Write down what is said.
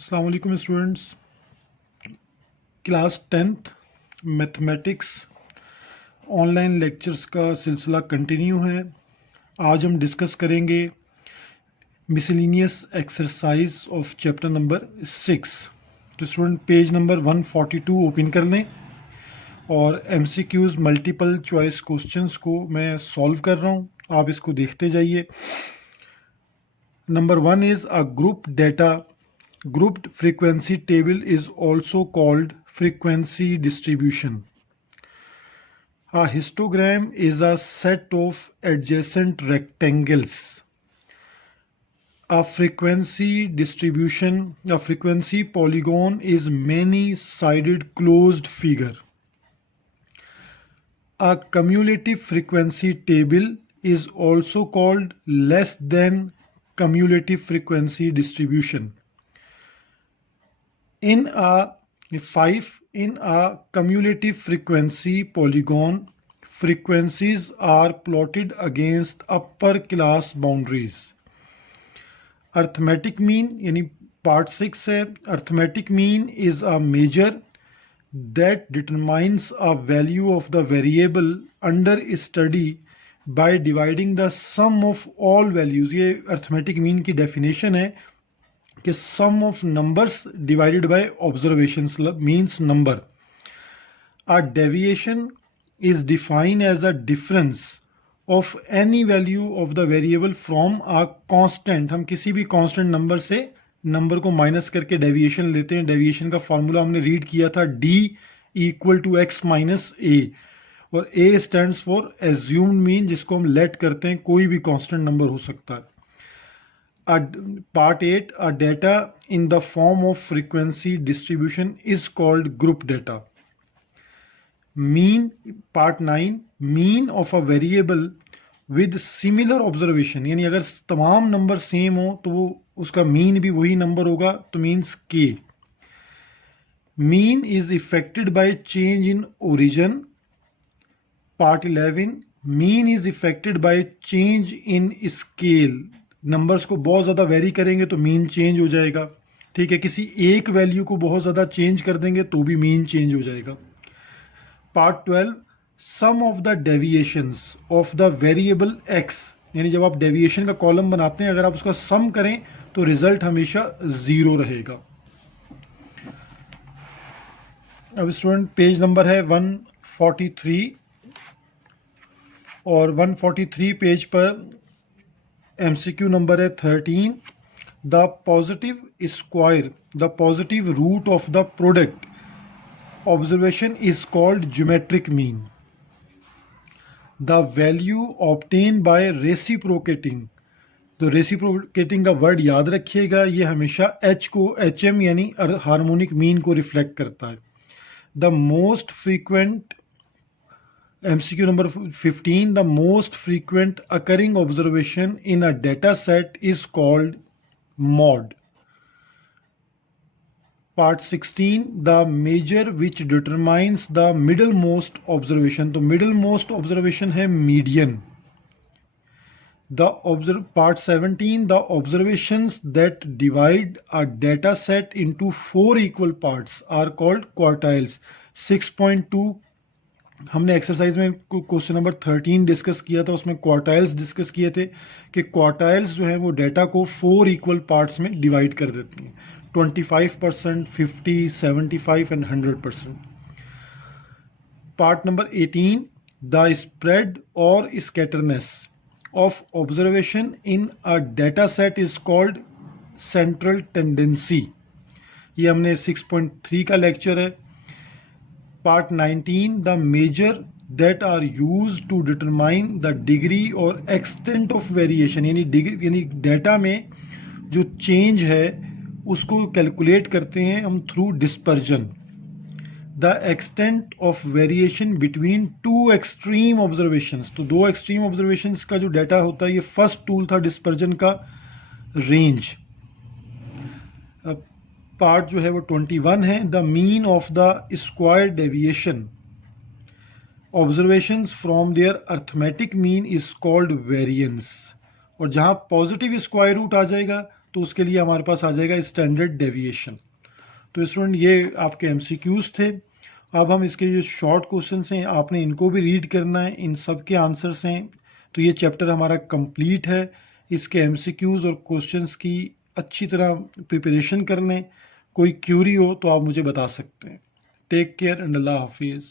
अस्सलाम वालेकुम students. Class 10th mathematics online lectures का सिलसिला कंटिन्यू है। आज हम डिस्कस करेंगे miscellaneous exercise of chapter number 6। तो स्टूडेंट पेज नंबर 142 ओपन कर लें और MCQs मल्टीपल चॉइस क्वेश्चंस को मैं सॉल्व कर रहा हूँ, आप इसको देखते जाइए। Number 1 is a group data grouped frequency table is also called frequency distribution. A histogram is a set of adjacent rectangles. A frequency distribution, a frequency polygon is many-sided closed figure. A cumulative frequency table is also called less than cumulative frequency distribution. In a cumulative frequency polygon, frequencies are plotted against upper class boundaries. Arithmetic mean यानी part 6 है। Arithmetic mean is a measure that determines a value of the variable under study by dividing the sum of all values। ये arithmetic mean की definition है कि sum of numbers divided by observations means number. A deviation is defined as a difference of any value of the variable from a constant। हम किसी भी constant number से number को minus करके deviation लेते हैं। डेविएशन का फॉर्मूला हमने रीड किया था, d equal to x minus A, और a stands for assumed mean, जिसको हम लेट करते हैं, कोई भी कांस्टेंट नंबर हो सकता है। Part 8, a data in the form of frequency distribution is called group data. Mean, part 9, mean of a variable with similar observation, यानी अगर तमाम नंबर सेम हो तो वो उसका मीन भी वही नंबर होगा, तो means k. Mean is affected by change in origin. Part 11, mean is affected by change in scale. Numbers को बहुत ज़्यादा वेरी करेंगे तो मीन चेंज हो जाएगा, ठीक है। किसी एक वैल्यू को बहुत ज़्यादा चेंज कर देंगे तो भी मीन चेंज हो जाएगा। Part 12, sum of the deviations of the variable x, यानी जब आप डेविएशन का कॉलम बनाते हैं, अगर आप उसका सम करें तो रिजल्ट हमेशा 0 रहेगा। अब स्टूडेंट पेज नंबर है 143 और 143 पेज पर MCQ नंबर है 13। The positive square, the positive root of the product observation is called geometric mean. The value obtain by reciprocating, तो रेसिप्रोकेटिंग का वर्ड याद रखिएगा, ये हमेशा h को HM यानी हार्मोनिक मीन को रिफ्लेक्ट करता है। The most frequent MCQ number 15, the most frequent occurring observation in a data set is called mod. Part 16, the measure which determines the middlemost observation, तो middlemost observation है median. Part 17, the observations that divide a data set into 4 equal parts are called quartiles. 6.2 हमने exercise में question number 13 discuss किया था, उसमें quartiles discuss किए थे कि क्वार्टाइल्स जो है वो डाटा को 4 इक्वल पार्ट्स में डिवाइड कर देती हैं, 25%, 50, 75 and 100%। Part number 18, the spread और scatterness of observation in a data set is called central tendency. ये हमने 6.3 का लेक्चर है। Part 19, the measure that are used to determine the degree or extent of variation, यानी data में जो change है उसको कैलकुलेट करते हैं हम through dispersion. The extent of variation between two extreme observations, तो दो एक्सट्रीम ऑब्जर्वेशंस का जो डाटा होता है, ये फर्स्ट टूल था डिस्पर्जन का, रेंज। पार्ट जो है वो 21 है। The mean of the square deviation observations from their arithmetic mean is called variance. और जहाँ पॉजिटिव स्क्वायर रूट आ जाएगा तो उसके लिए हमारे पास आ जाएगा स्टैंडर्ड डेविएशन। तो स्टूडेंट ये आपके एमसीक्यूज थे। अब हम इसके जो शॉर्ट क्वेश्चंस हैं आपने इनको भी रीड करना है, इन सब के आंसर्स हैं। तो ये चैप्टर हमारा कंप्लीट है। इसके एमसीक्यूज और क्वेश्चंस की अच्छी तरह प्रिपरेशन कर लें। कोई क्यूरी हो तो आप मुझे बता सकते हैं। टेक केयर एंड अल्लाह हाफिज़।